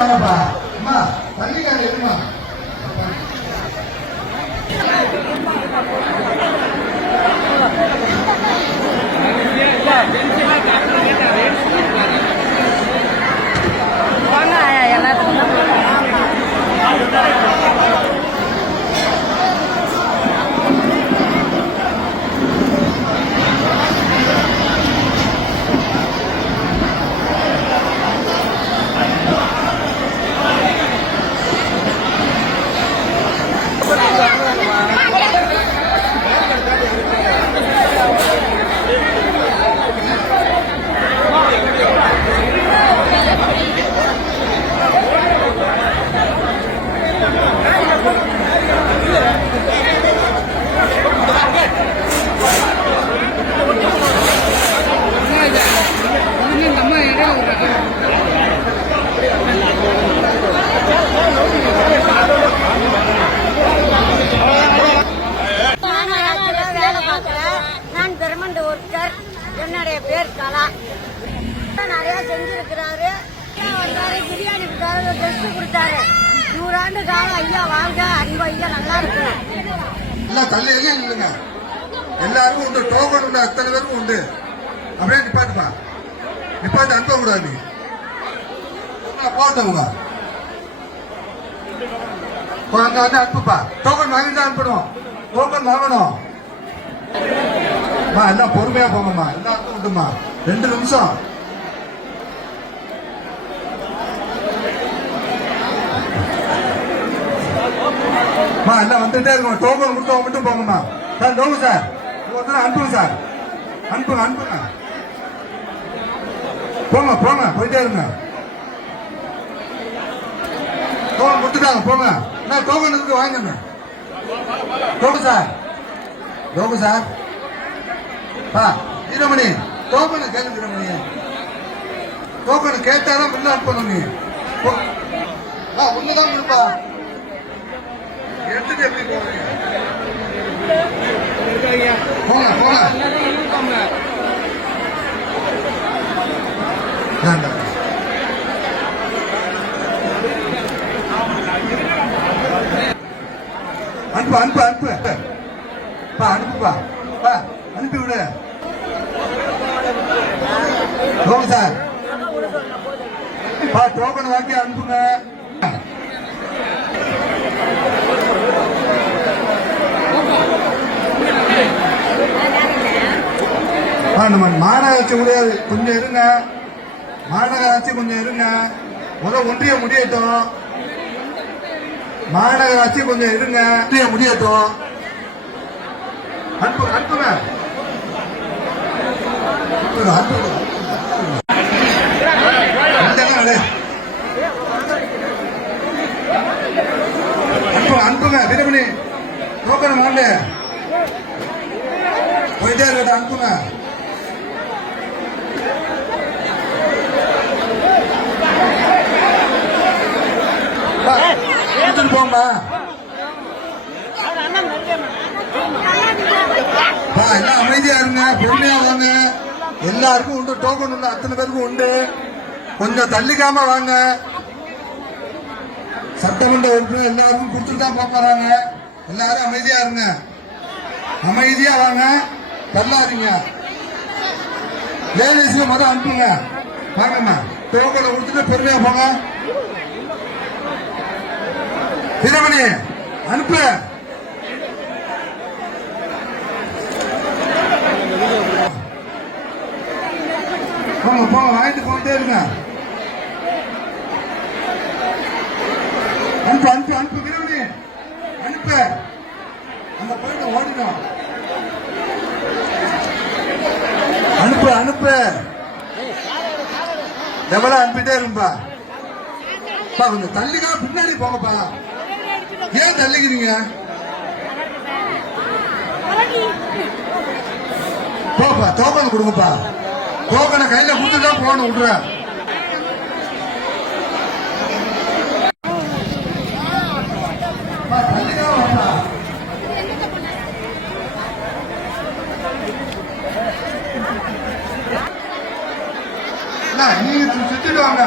வாங்கப்பா அம்மா பள்ளிக்கார எதுமா? ஐயா பிரியாணி கொடுத்தாரு கொடுத்தாரு. நூறாண்டு காலம் ஐயா வாழ்க அன்பு ஐயா நல்லா இருக்கு. எல்லாம் தள்ளையிலே இல்லைங்க எல்லாருக்கும் உண்டு டோக்கன் உண்டு அத்தனை பேருக்கும் உண்டு. அப்படியே நிப்பாட்டுப்பா. நிப்பாட்டு அனுப்ப கூடாது போட்டவங்க அங்க வந்து அனுப்புப்பா. டோக்கன் வாங்கிட்டு தான் அனுப்பணும். டோக்கன் வாங்கணும். அம்மா, எல்லாம் பொறுமையா போங்கம்மா. எல்லாருக்கும் உண்டுமா ரெண்டு நிமிஷம். எல்லாம் வந்துட்டே இருக்கணும். டோக்கன் கொடுத்தவங்க மட்டும் போங்கம்மா. Sir token sir. ஒருத்தர் அனுப்புங்க சார். அனுப்புங்க அனுப்புங்க. போங்க போங்க போயிட்டே இருங்க. டோக்கன் கொடுத்துட்டாங்க போங்க. என்ன டோக்கன் இருக்கு வாங்குங்க டோக்கன் சார். Token sir. பா வீரமணி டோக்கனை கேளு வீரமணி. டோக்கனை கேட்டாதான் முன்ன அனுப்பணும் நீ. போ- ஆ உன்னதான் கொடுப்பா எடுத்துட்டு எப்படி போறீங்க? போங்க போங்க. இந்தாண்டா. அனுப்பு அனுப்பு அனுப்பு. பா அனுப்புப்பா பா. அனுப்பி விடு. போங்க சார். பா டோக்கன் வாங்கி அனுப்புங்க. நம்ம மாநகராட்சி கூட கொஞ்சம் இருங்க. மாநகராட்சி கொஞ்சம் இருங்க. முதல் ஒன்றிய முடியட்டும். மாநகராட்சி கொஞ்சம் இருங்க. ஒன்றிய முடியட்டும். அனுப்பு அனுப்புங்க. அனுப்புங்க, அனுப்புங்க. அனுப்புங்க வீரமணி டோக்கன் வாங்க போயிட்டே இருக்கட்டும் அனுப்புங்க பா, எடுத்துட்டு எல்லாம் அமைதியா இருங்க பொறுமையா வாங்க. எல்லாருக்கும் உண்டு டோக்கன் உண்டு அத்தனை பேருக்கும் உண்டு. கொஞ்சம் தள்ளிக்காம வாங்க. சட்டமன்ற உறுப்பினர் எல்லாருக்கும் கொடுத்துட்டு தான் போறாங்க. எல்லாரும் அமைதியா இருங்க. அமைதியா வாங்க. தள்ளாதீங்க. லேடிஸ்ல மொதல் அனுப்புங்க. வாங்கம்மா. டோக்கனை கொடுத்துட்டு பொறுமையா போங்க. வீரமணி அனுப்பு. போங்க போங்க வாங்கிட்டு போயிட்டே இருங்க. அனுப்பு அனுப்பு அனுப்பு வீரமணி அனுப்பு. அந்த பையனை ஓடிடும். அனுப்பு அனுப்பு. எவ்வளவு அனுப்பிட்டே இருப்பா? பா கொஞ்சம் தள்ளிக்கா பின்னாடி போங்கப்பா. ஏன் தள்ளிக்கிறீங்க? போப்பா டோக்கன் கொடுங்கப்பா. டோக்கனை கையில கொடுத்துட்டு போன விடுற. நீ சுத்திட்டு வாங்க.